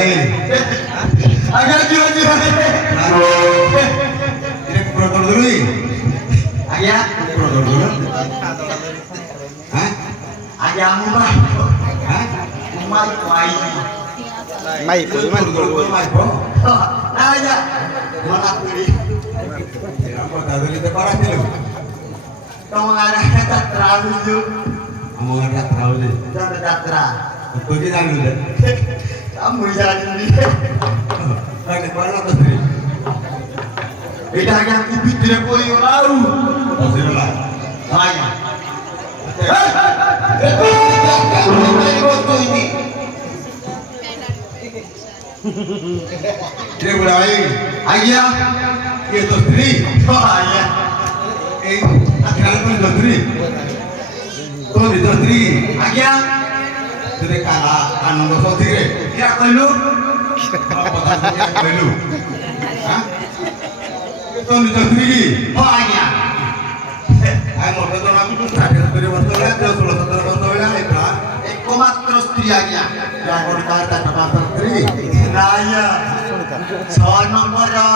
lain. Agak jiwa-jiwa. Ini kuprotor dulu nih. Agak Kuprotor dulu. Hah? agak mubah. Hah? Umai kuai. Mai po man Kuprotor mai bro. Nah aja. Mana pilih? Apa tahu kita parah dulu. Kau mengarahkan tak terlalu tu. Kamu nggak tahu deh. Jangan tak terang. Betul kita dulu deh. Kamu jalan ni. Lagi parah atau sih? Beda yang kubit tidak boleh lalu. Masih lah. Maya. Dia mulai. Ayah. Itu sendiri. Oh ayah. Akhirnya pun itu sendiri. Tuh itu sendiri. Ayah. Jadi kalah anu dosa sendiri. Tidak perlu. Apa tahu dia perlu? Hah? Itu itu sendiri. Oh ayah. Ayo mau betul aku tuh terakhir dari waktu lihat dia sudah setelah waktu lihat itu. Komat terus teriaknya. Yang mau dikata nama sendiri. Naya. Sono moro.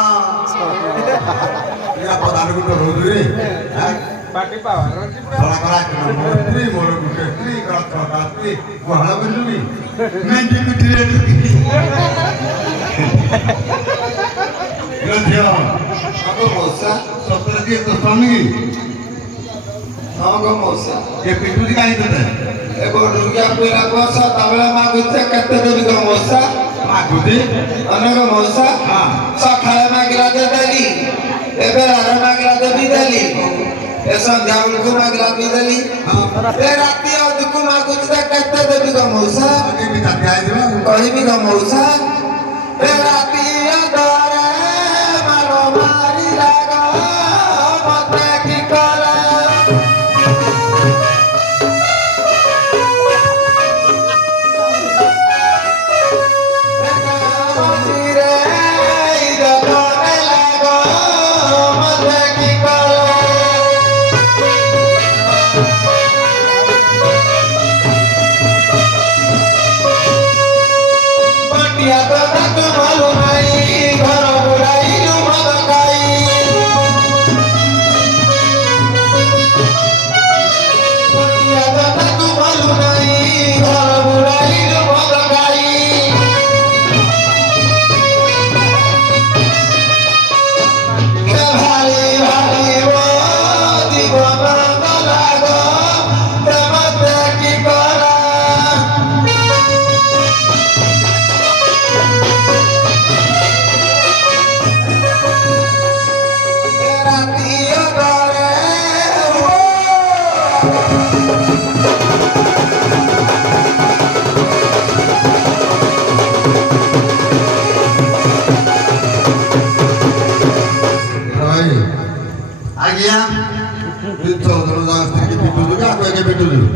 Ini apa tahu kita sendiri? Hah? Pati pa Kalau kita sendiri, mau sendiri, kalau sendiri, gua halau sendiri. Nanti kedua lagi. Ya dia, aku mau sah, setelah dia terpanggil. Nama mosa. Dia pintu di kali itu deh. Bodoh dia punya kuasa, tapi lama aku cek kata dia juga mosa. Aku deh. Anak mosa. Sakala magila tadi. Berara magila tadi. Esok jauh aku magila tadi. Berarti aku aku cek kata dia juga mosa. Ini minta dia aja. Kau ini juga mosa. Berarti adore malu mari lago mate kikala. Ayah. Itu terus yang sedikit pintu juga, aku yang pintu dulu.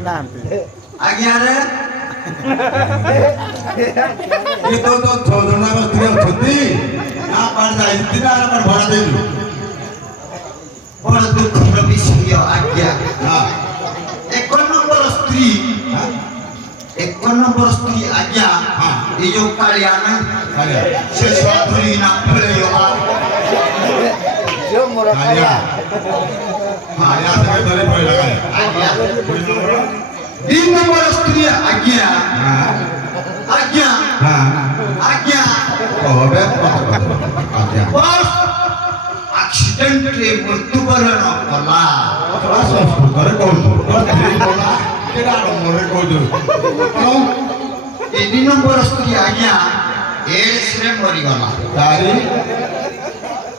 nanti. Ayah ada. Itu tuh jodoh nama dia berhenti. Apa saya tidak akan barat itu. Orang tu lebih sih ayah. Nah, Ekor nomor istri. Ekor nomor istri ayah. Iyo kalian. kalian, Sesuatu yang nak beliau. kalian, kalian saya dari boleh lagi. Ayah. Di nomor istri ayah. Nah, Ayah. nah, Ayah. oh deh, kalian. Bos. Aksiden bertuburan apa? Langsung dari kau, dari bola, tidak ada mulai kau tu. Kau Ini nomor istri ayah. Sering berikan.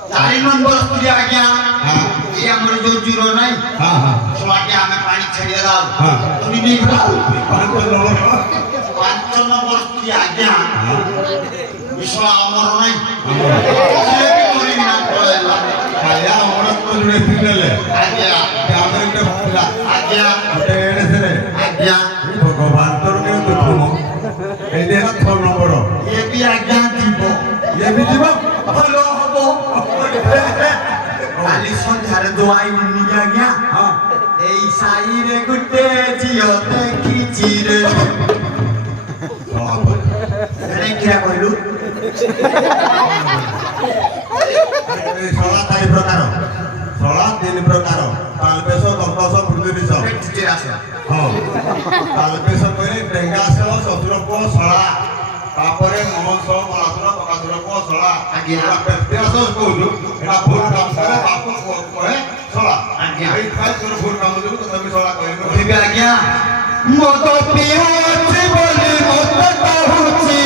Dari nomor istri ayah. Yang menuju juronai. Semakin ame panik saya tahu. Ini tahu. Pantul nomor istri ayah. Bisa amoronai. Saya beri nak boleh. Kaya orang tu sudah tinggal le. Ayah. Kami itu tidak. Ayah. Ada yang sini. Ayah. Ini Bhagavan tu ni tu semua. Ini nak phone number. Ye biar jangan Ye biji bang. Halo, halo. Alison hari doa ini nyanyi. Ei saire gute jiyo te kichire. Apa? Sering କିରା କହିଲୁ ଶଳା 4 ପ୍ରକାର ଶଳା 3 ପ୍ରକାର ତାଲପେଶ କର୍କଶ ମୃଦୁରିଶ ହଁ ତାଲପେଶ କହିଲେ ଡେଙ୍ଗା ଶଳ ଶ୍ୱଶୁର ପୁଅ ଶଳା ତାପରେ ମହସ ମଳାସୁର କକାସୁର ପୁଅ ଶଳା ଆଜ୍ଞା। ବ୍ୟକ୍ତିରାସ କହୁଛୁ ଏଟା ଭୁଲ କାମ କରେ ବାପ ପୁଅ କହେ ଶଳା ଆଜ୍ଞା। ଏଇଥିପାଇଁ ତୋର ଭୁଲ କାମ ଯୋଗୁଁ ତଥାପି ଶଳା କହିଲୁ କହିବି ଆଜ୍ଞା ମଦ ପିଉଛି ବୋଲି ମଦ କହୁଛି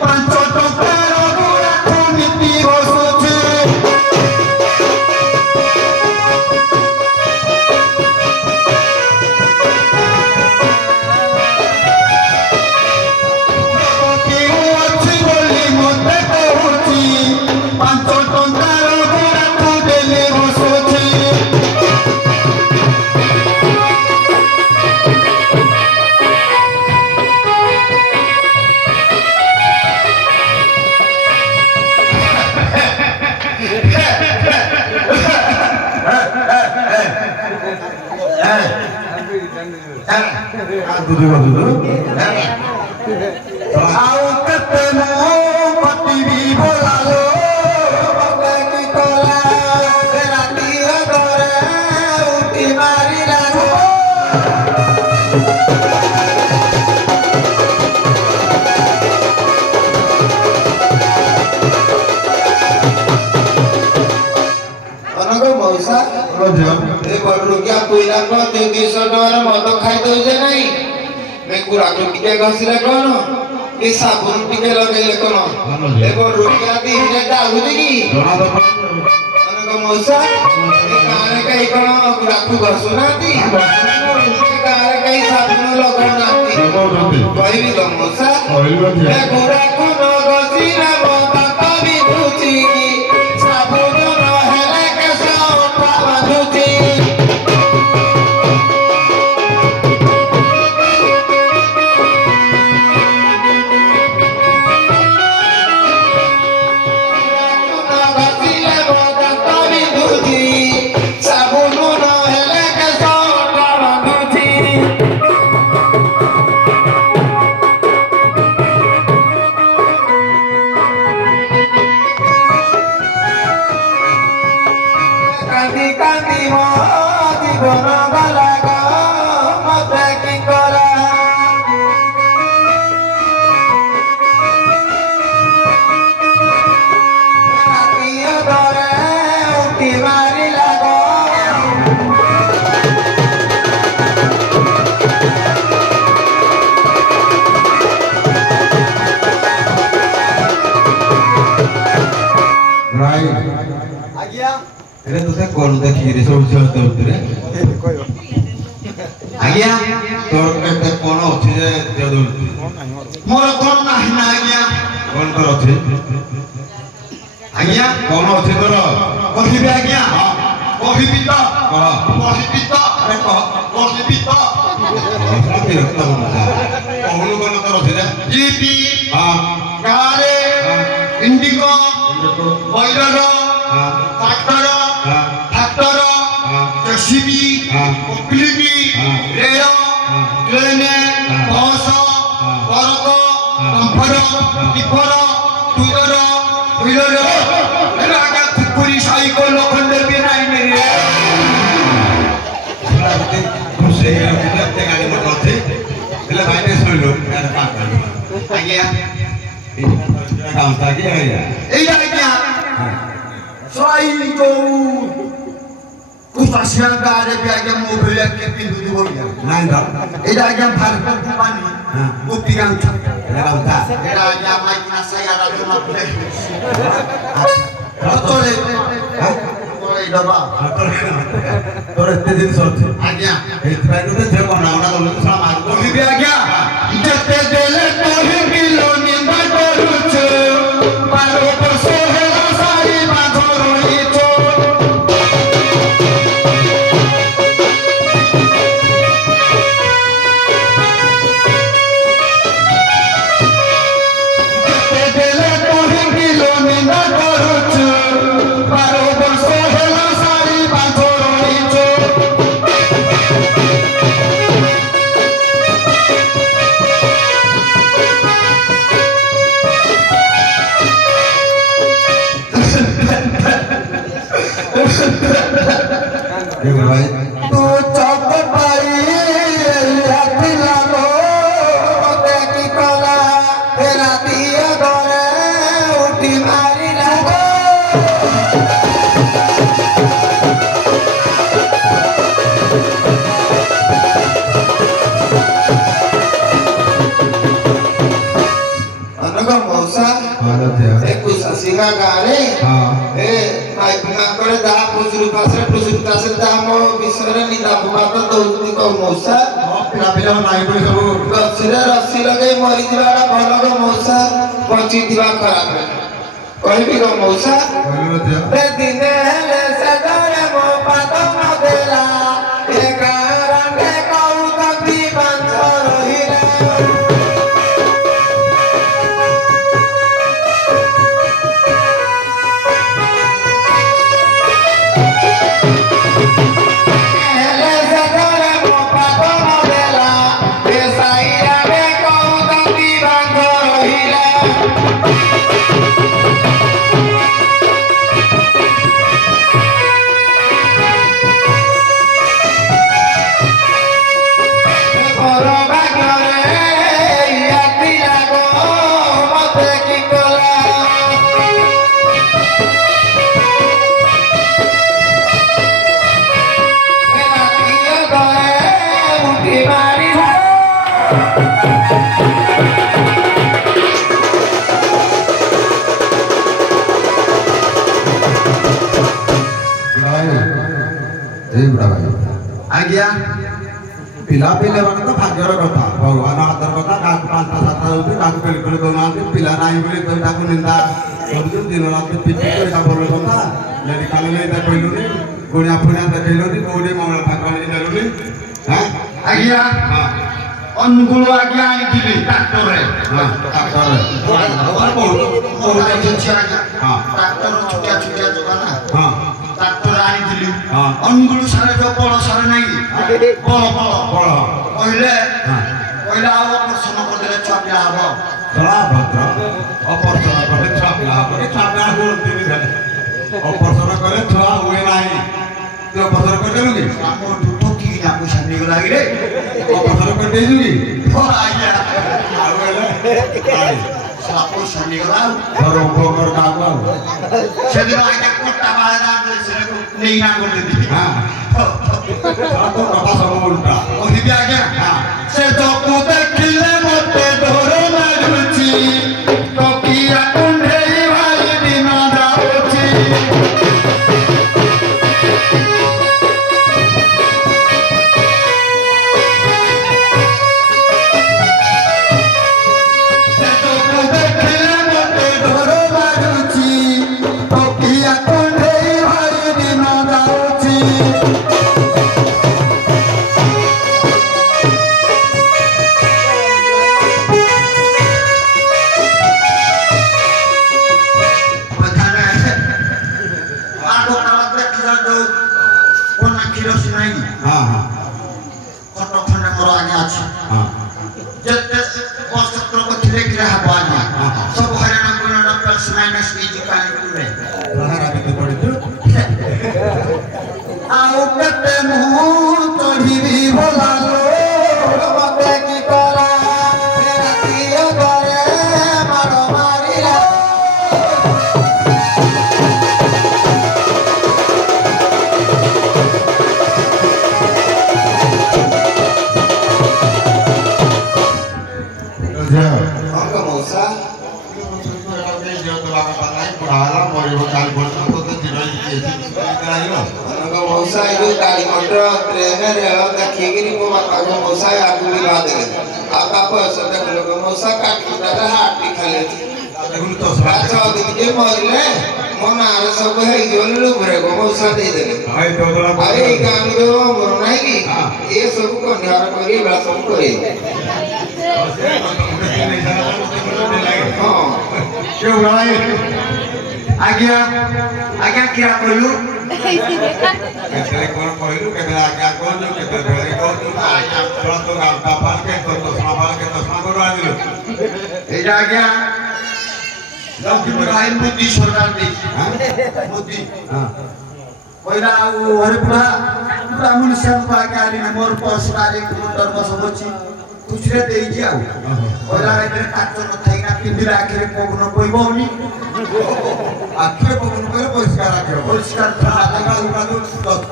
5 ଟଙ୍କାର ଗୁଡ଼ାକୁ ନୀତି ବସୁଛି ପିଉଅଛି ବୋଲି ମତେ କହୁଛି 5 ଟଙ୍କାର ଗୁଡ଼ାକୁ ଡେଲି ବସୁଛି ଆଉ କେତେ ମୁଁ କଟିବି ବୋଲାଲୋ ମତେ କି କଲା ରାତି ଅଧରେ ଉଠି ମାରିଲା ଅନଗ ମଉସା ଏ ବଡରୁକିଆ ପିଲାଙ୍କ 200 ଟଙ୍କାର ମଦ ଖାଇ ଦଉଛେ ନାଇଁ ଗୁଡ଼ାକୁ ଟିକେ ଘଷିଲେ କଣ କି ସାବୁନ ଟିକେ ଲଗେଇଲେ କଣ ଏ ବଡରୁକିଆ ଦିନରେ ଯାଉଛି କି ଅନଗ ମଉସା ଏ ଗାଁରେ କେହି କଣ ଗୁଡ଼ାକୁ ଘଷୁନାହାନ୍ତି ଏ ଗାଁରେ କେହି ସାବୁନ ଲଗାଉନାହାନ୍ତି କହିବି ତ ମଉସା ଏ ଗୁଡ଼ାକୁ ନ ଘଷିଲେ ମଦ ବିଧୁଛି କି ସାବୁନ ନହେଲେ କେଶ ଅଠା ବାନ୍ଧୁଛି কান্দি কান্দি মো জীবন গলা গো মতে কি করা রাতি অধরে উঠি মারিলা গো ଆଜ୍ଞା ଏରେ ତୋତେ କଣ ଦେଖିକିରି ସବୁ ଝିଅ ଦେଉଥିରେ କହିବ ଆଜ୍ଞା ତୋର କେତେ କଣ ଅଛି ଯେ ଝିଅ ଦେଉଛୁ ମୋର କଣ ନାହିଁ ନା ଆଜ୍ଞା କଣ ତୋର ଅଛି ଆଜ୍ଞା କଣ ଅଛି ତୋର କହିବି ଆଜ୍ଞା କହିବି ତ କହ କହିବି ତ ଆରେ କହ କହିବି ତ ବିରକ୍ତ କରୁଛ କହୁନୁ କଣ ତୋର ଅଛି ଯେ ଜିପି ହଁ ଗାଁରେ ଇଣ୍ଡିଗୋ ବୈରର ହଁ ଟ୍ରାକ୍ଟର ହଁ ଟ୍ରାକ୍ଟର ଜେସିବି ଓକ୍ଲିବି ରେଳ ଟ୍ରେନ ବସ ବରକ କମ୍ଫର ଟିପର ଟୁଇଲର ହୁଇଲର ଆଜ୍ଞା କୁକୁରି ସାଇକଲ ଖଣ୍ଡେ ବି ନାହିଁ ମିଳେ ଖୁସି ହେଇଯାଉଛି ଏତେ ଗାଡ଼ି ମଟର ଅଛି ହେଲେ ଭାଇ ଟିକେ ଶୋଇଲୁ ଆଜ୍ଞା ଗାମୁଛା କି ଆଜ୍ଞା ଏଇଟା ଆଜ୍ଞା ସାଇ ଯୋଉ କୁସାସିଆ ଗାଁରେ ବି ଆଜ୍ଞା ମୋ ଭଳିଆ କିଏ ପିନ୍ଧୁଥିବ ଆଜ୍ଞା ନାଇଁ ତ ଏଇଟା ଆଜ୍ଞା ଭାରତ କମ୍ପାନୀ ଗୋପୀ ଗାମୁଛା ଗାମୁଛା ଏଇଟା ଆଜ୍ଞା ମାଇକିନା ସାଇଆର ଜମା ତଳେ ଡବା ତୋର ଏତେ ଜିନିଷ ଅଛି ଆଜ୍ଞା ଏଥିପାଇଁ ତୋତେ ଝିଅ ବନାବନା କରୁଛୁ ଶଳା ମାରୁଛୁ କହିବି ଆଜ୍ଞା ଯେତେ ଦେଲେ କହିବି ନିନ୍ଦା କରୁଛୁ 12 ବର୍ଷ ହେଲା ସାରି ବାଘ ରହିଛୁ ଯେତେ ଦେଲେ କହିବି ନିନ୍ଦା କରୁଛୁ 12 ବର୍ଷ ହେଲା ସାରି ବାଘ ରହିଛୁ ଭାଇ ତୁ ଚକ ପାଇ ହାତି ଲାଗୋ ମତେ କି କଲା ରାତି ଘରେ ଉଠି ମାରି ଲାଗୋ ଅନଗ ମଉସା ଏକୁଶା ସିଙ୍ଗା ଗାଁରେ ଏ ମାଇପିମାଙ୍କର ଦାହା ପୁସୁରୁ ପାଶରେ ଦାହା ମୋ ବିଷୟରେ ନିନ୍ଦା ଫୁମାତ ଦଉଛନ୍ତି କଉ ମଉସା ପିଲା ପିଲା ନାହିଁ ବୋଲି ସବୁ ଗଛରେ ରସି ଲଗେଇ ମରିଯିବାଟା ଭଲ ଗো ମଉସା ବଞ୍ଚିଥିବା ଖରାପ କହିବି ଗো ମଉସା କହିଲୁ ଝିଅ ଏ ଦିନେ ହେଲେ ସେ ଘରେ ମୋ ପାଦ ନଦେଲା ଏ ଗାଁରେ କହୁଛନ୍ତି ବାଞ୍ଛ ରହିଲେ ହେଲେ ସେ ଘରେ ମୋ ପାଦ ନଦେଲା ଏ ସାଇରେ କହୁଛନ୍ତି ବାଞ୍ଛ ରହିଲେ ପର ଭାଗ୍ୟରେ ହାତି ଲାଗୋ ମତେ କି କଲା ରାତି ଘରେ ଉଠି ମାରିଲା ଭାଇ ଏଇ ବୁଢା ଭାଇ ଆଜ୍ଞା ପିଲା ପିଲା ମାନେ ତ ଭାଗ୍ୟର କଥା ଭଗବାନ ହାତର କଥା କାହାକୁ ପାଞ୍ଚଟା ସାତଟା ଦଉଛି କାହାକୁ ବିଲକୁଲ ଦଉନାହାନ୍ତି ପିଲା ନାହିଁ ବୋଲି ତ ତାକୁ ନିନ୍ଦା କରୁଛୁ ଦିନ ରାତି ପିଟି ଏଇଟା ଭଲ କଥା ମେଡିକାଲ ଏଇଟା କହିଲୁନି ଗୁଣିଆ ଫୁଣିଆ ଦେଖେଇଲୁନି କୋଉଠି ମଙ୍ଗଳ ଠାକୁର ଆଣିକି ନେଲୁନି ଆଜ୍ଞା ହଁ ଅନୁଗୁଳ ଆଜ୍ଞା ଆଣିଥିଲି ଟ୍ରାକ୍ଟରରେ ହଁ ଠାକୁରରେ ହଁ ଟ୍ରାକ୍ଟର ଛୋଟିଆ ଛୋଟିଆ ଦୋକାନ ହଁ ଟ୍ରାକ୍ଟର ଆଣିଥିଲି ହଁ। ଅନୁଗୁଳ ସାରେ ଯୋଉ ବଳ ସାରେ ନାହିଁ ବଳ ବଳ କହିଲେ ହଁ କହିଲେ ଆଉ ଅପରେସନ କରିଦେଲେ ଛୁଆ ପିଲା ହବ ଚଳା ଭଦ୍ର ଅପର୍ଷଣ କଲେ ଛୁଆ ପିଲା ହବ କି ଛୁଆ ପିଲା ହୁଅନ୍ତିନି ଦେଲେ ଅପର୍ଷଣ କଲେ ଛୁଆ ହୁଏ ନାହିଁ ତୁ ଅପର୍ଷଣ କରିଦେଲୁ କି ଆମର ଦୁଃଖ କି ନା ପଇସା ନେଇଗଲା କି ରେ ଅପର୍ଷଣ କରିଦେଇଛୁ କି ଆଜ୍ଞା ଆଉ ହେଲେ ନାଇଁ ପଇସା ନେଇଗଲା ଆଉ ଘର ଉପକର କାହାକୁ ଆଉ ସେଦିନ ଆଜ୍ଞା କୁଟା ବାହାରେ ନେଇନା କରିଦେଲି ହଁ ତୋ କଥା ସବୁ ଉଲ୍ଟା କହିବି ଆଜ୍ଞା ସେ ତକୁ ଦେଖିଲେ ମତେ ଡର ମାରୁଛି ତକିଆ କୁଣ୍ଢେଇ ଭାଇ ଦିନ ଯାଉଛି ସେ ତକୁ ଦେଖିଲେ ମତେ ଡର ମାରୁଛି ତକିଆ କୁଣ୍ଢେଇ ଭାଇ ଦିନ ଯାଉଛି ହଁ ହଁ ହଁ ବାହାର କେତେ ପଡ଼ିଛୁ ଆଉ କେତେ ମୁଁ ଚଢ଼ିବି ଭଲା ମତେ କି କଲା ରାତି ଘରେ ମାଡ଼ ମାରିଲା ଝିଅ ଅଙ୍କ ମଉସା ଅଙ୍କ ମଉସା ଏ ଯୋଉ ଗାଡ଼ି ମଟର ଟ୍ରେନ ରେଳ ଦେଖିକିରି ମୋ ବାପାଙ୍କ ମଉସା ଆଗକୁ ବି ବାଦେଲେ ଆଉ ତା ବୟସ ଦେଖିଲ ମଉସା କାଟିଟାରେ ହାଟି ଖାଲି ଅଛି ପାଞ୍ଚ ଦିନ ଯେ ମରିଲେ ମୋ ନାଁରେ ସବୁ ହେଇଯିବ ଲୁଭରେ ମଉସା ଦେଇଦେଲେ ଆଉ ଏଇ ଗାଁରେ ଯୋଉ ଅମର ନାହିଁ କି ଏ ସବୁ କନ୍ୟାର କରି ଏଗୁଡ଼ା ସବୁ କରିବେ ହଁ ଆଜ୍ଞା ଆଜ୍ଞା କିରା କହିଲୁ କେତେବେଳେ କଣ କହିଲୁ କେତେବେଳେ ଆଜ୍ଞା କହୁଛୁ କେତେବେଳେ ଫେରେ କହୁଛୁ ତୋ ଗାମଟା ପାଲକେ ତୋ ଚଷମା ପାଲକେ ଚଷମା କୋଉଠୁ ଆଣିଲୁ এইটা আজ্ঞা লক্ষ্মীপুর আইন বুদ্ধি সরকার ଦେଇଛି ବୁଦ୍ଧି ହଁ କହିଲା ଆଉ ହରିପୁରା ପୁରା ମଣିଷ ପାକେ ଆଣି ମୋର ପଶୁରାରେ ଧର୍ମ ସବୁ ଅଛି ଖୁସିରେ ଦେଇଛି ଆଉ କହିଲା ଏଥିରେ କାଚ ନଥାଇକିନା ପିନ୍ଧିଲେ ଆଖିରେ ପବନ ବହିବନି ଆଖିରେ ପବନ କହିଲେ ପରିଷ୍କାର ଆଖିର ପରିଷ୍କାର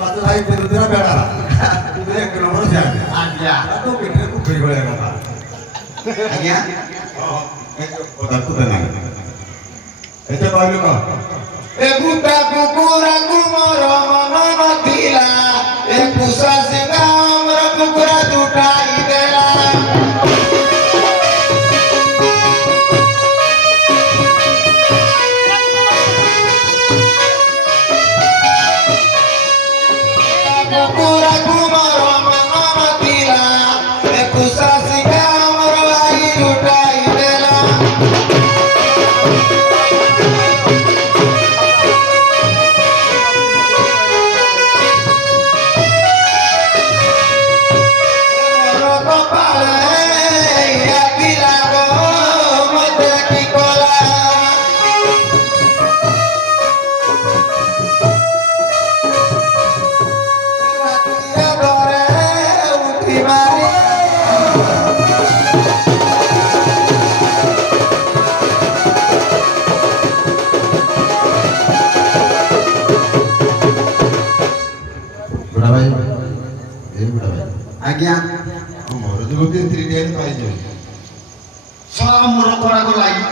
ପାଚ ଥାଇ ପିନ୍ଧୁଥିଲା ବେড়া ଏକ ନମ୍ବର ସିଆଡ଼େ ଆଜ୍ଞା ତ ପିଠିରେ କୁପେଇ ଭଳିଆ କଥା ଆଜ୍ଞା ତାକୁ ଦେନାହିଁ ଏତେ କହିଲୁ କହ ଏ ବୁଟା କୁକୁରାକୁ ମୋର ମନ ନଥିଲା ଏ ପୁଷା ସିଙ୍ଗା ଆମର କୁକୁରା ଦୁଟାଇ ଦେଲା କୁକୁରାକୁ ମୋର ମନ ନଥିଲା ଏ ପୁଷା ସିଙ୍ଗା ଆମର ଭାଇ ଦୁଟାଇ ଦେଲା ବୁଢ଼ା ଭାଇ ଏ ବୁଢ଼ା ଭାଇ ଆଜ୍ଞା ମୋର ତ ଗୋଟେ ସ୍ତ୍ରୀ ଟିଏ ପାଇଯିବ ସଳା ମୋର କରାକୁ ଲାଗି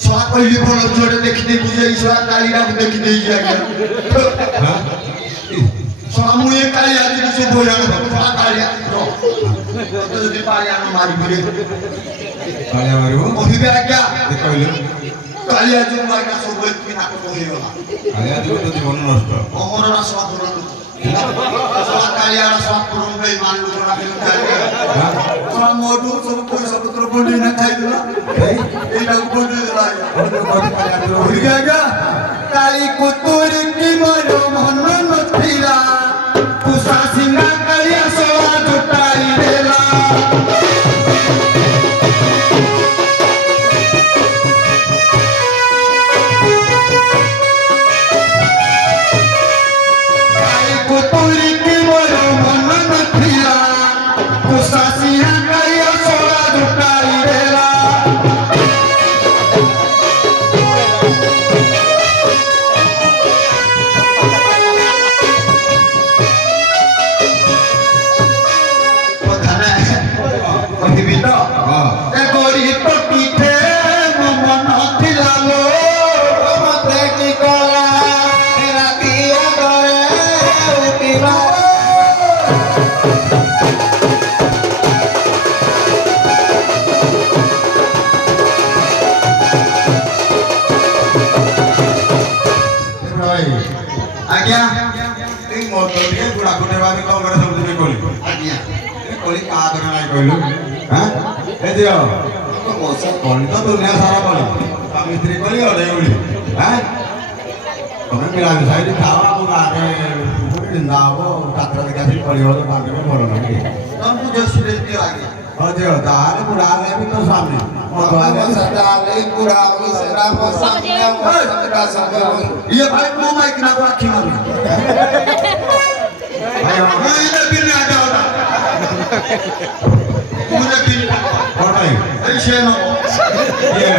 ସଳା କହିଲି ଭଲ ଝିଅଟେ ଦେଖିଦେଇ ବୁଝେଇ ସଳା କାଳିଟାକୁ ଦେଖିଦେଇଛି ଆଜ୍ଞା ସଳା ମୁଁ ଏ କାଳି ଆଜି କିଛି ବୋଇଆଣ ସଳା କାଳିଆ ତତେ ଯଦି ପାଳିଆଣ ମାରିବି ରେ କାଳିଆ ମାରିବ କହିବେ ଆଜ୍ଞା ଏ କହିଲୁ କାଳିଆ ଯୋଉ ଆଜ୍ଞା ସବୁବେଳେ କି ନାଟକ ହେଇଗଲା କାଳିଆ ଯିବ ତ ଜୀବନ ନଷ୍ଟ ଅମର ନା ସଳା ପୁରଣ ସଳା କାଳିଆର ସଳା ପୁରଣ ଭାଇ ମାନ ଲୋକ ନା ସଳା ମୋଠୁ ସବୁ ପଇସା ପତ୍ର ବଣ୍ଡେଇ ନା ଖାଇଦେଲା ଏଇଟାକୁ ବଣ୍ଡେଇ ଦେଲା ଆଜ୍ଞା ଆଜ୍ଞା କାଳି କୁତୁରି କି ମୋର ମନ ନଥିଲା କୁସା ସିଙ୍ଗା କାଳିଆ ସଳା ଦୁଟାଇ ଦେଲା କାଳି କୁତୁରି କି ମୋର ମନ ନଥିଲା କୁସା ସିଙ୍ଗା କାଳିଆ ସଳା ଦୁଟାଇ ଦେଲା କହିବି ତ ଏ ଗରି ତ ପିଠେ ମୋ ମନ ଥିଲା ଲୋ ମତେ କି କଲା ରାତି ଅଧରେ ଉଠିବା ବୁଢ଼ା ଭାଇ ଆଜ୍ଞା এই মতো দিয়ে বুড়া কোটে বাকি কম করে সব তুমি কলি ଆଜ୍ଞା ଏ କଲି କା করে নাই কইলু হ্যাঁ এ দিও তো মোসা কলি তো দুনিয়া সারা কলি আমি স্ত্রী কলি অলে উলি হ্যাঁ তুমি মিলা মিশাই খাওয়া মু আগে জিন্দা হবো কাতরা দিকে আসি কলি হলো কাটে বড় নাকি ତମକୁ ଜୋଶୀରେ ଦିଅ ଆଜ୍ଞା ও দিও তাহলে বুড়া আলে তো সামনে মতো আলে ସଦାଲେ ପୁରା ସେରା ସାମନେ ସଦା ସଦା ଇଏ ଭାଇ ମୋ ମାଇକ ନା ଆଖି ମାରୁ ଇଏ ବିନା ଡାଉଡା ମୁରେ ବିନା কোটাই এই সে নো ইয়ে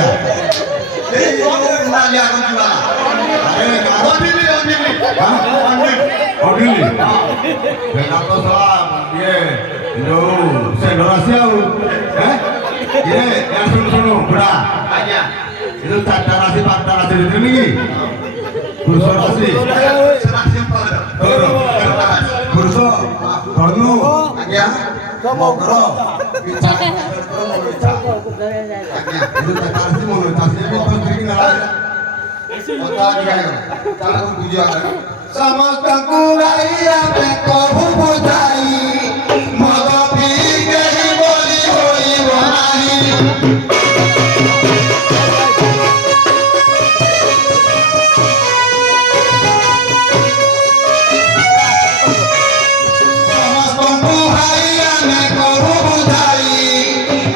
এই নালিয়া গজুলা আরে অনিলি অনিলি অডিলি বেটা তো সালা ইয়ে जो से नरासी आउ हैं ये यार सुनो बुढ़ा ଆଜ୍ଞା ये चारटा राशि पांचटा राशि देते नहीं पुरुष राशि पुरुष कर्णु ଆଜ୍ଞା मकर इच्छा ये चारटा राशि मन चाषी को तो ठीक ना କଥା ଦିଆଗଲା ତାକୁ ବୁଝିବା ସମସ୍ତଙ୍କୁ ଭାଇ ଆମେ କହୁ ବୁଝାଇ ମଦ ପିଇ କେହି ବୋଲି ହୋଇବ ନାହିଁ ସମସ୍ତଙ୍କୁ ଭାଇ ଆମେ କହୁ ବୁଝାଇ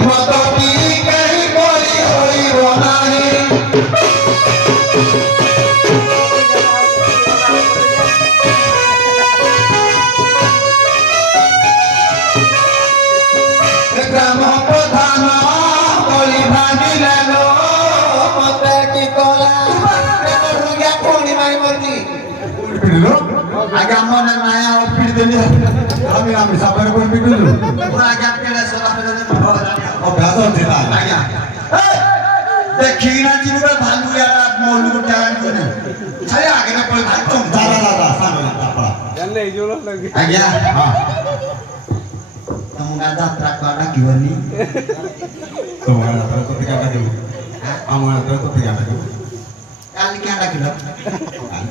ମଦ ପିଇ କେହି ବୋଲି ହୋଇବ ନାହିଁ ଆଜ୍ଞା ଆମ ନାୟା ଅଫିସ ଦେଲି আমি সাপের কোন বিটুলু ମୁଁ ଆଜ୍ଞା କେଡ଼େ ସଦା ଫେରେ অভ্যাস আছে তাহলে ଆଜ୍ଞା ଦେଖିକିନା ଯିବି ବା ଭାଲୁ ଇଆଡା ମନକୁ ଟାଣି ଖାଲି ଆଗରେ ପଳେଇ ଭାଇ দাদা দাদা সামনে তাপড়া ଆଜ୍ଞା হ্যাঁ ତମ ଗାଁ ଯାତ୍ରା କୁଆଡା ଡାକିବନି তোমার হাতে তো টিকা দেব আমার হাতে তো টিকা দেব କାଲି କିଆ ଡାକିଲ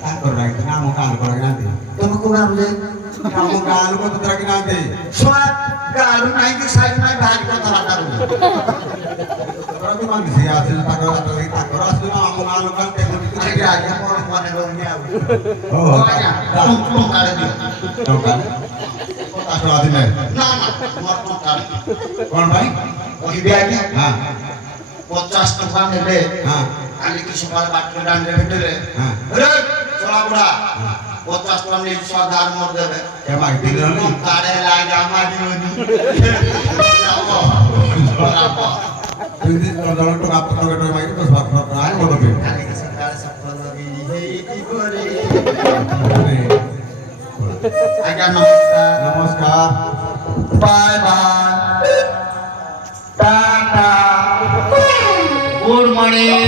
তাকর রাখতে না আমো কান করে না দে ତମେ କୋଉ ଗାଁରୁ ଯେ আমো কান কো তো রাখি না দে ଛୁଆ ଗାଁରୁ ନାହିଁ କି ସାଇଡ୍ ନାହିଁ ଭାରି କଥାବାର୍ତ୍ତା ରହୁଛି তোরা তো মান দিছি আছে তাকর তাকর আসলে না আমো কান কান তে ଆଜ୍ଞା ଆଜ୍ଞା କଣ ମନେ ରହୁନି ଆଉ ও ଆଜ୍ଞା ଟଙ୍କାରେ ଦିଅ টঙ্কা আসলে আদি নাই ନା ନା ମୋର ଟଙ୍କାରେ কোন ভাই କହିବି ଆଜ୍ଞା হ্যাঁ 50 ଟଙ୍କା ନେଲେ হ্যাঁ କାଲିକି ସକାଳେ ବାଟରେ ଦାଣ୍ଡରେ ଭେଟିଲେ হ্যাঁ ରେ ଚଳା ବୁଢା 50 ଟଙ୍କା ନେଇ ଛୁଆ ଧାର ମୋର ଦେବେ কে ভাই দিল না ଟଙ୍କାରେ ଲାଗା ମାଗିବନି তুই জল টকা টকা টকা মাইকে তো সব সব আই বলবে କାଲିକି ସକାଳେ ସଫଳ ଲଗେଇ ହେଇକି করে ଆଜ୍ଞା ନମସ୍କାର নমস্কার bye bye tata good morning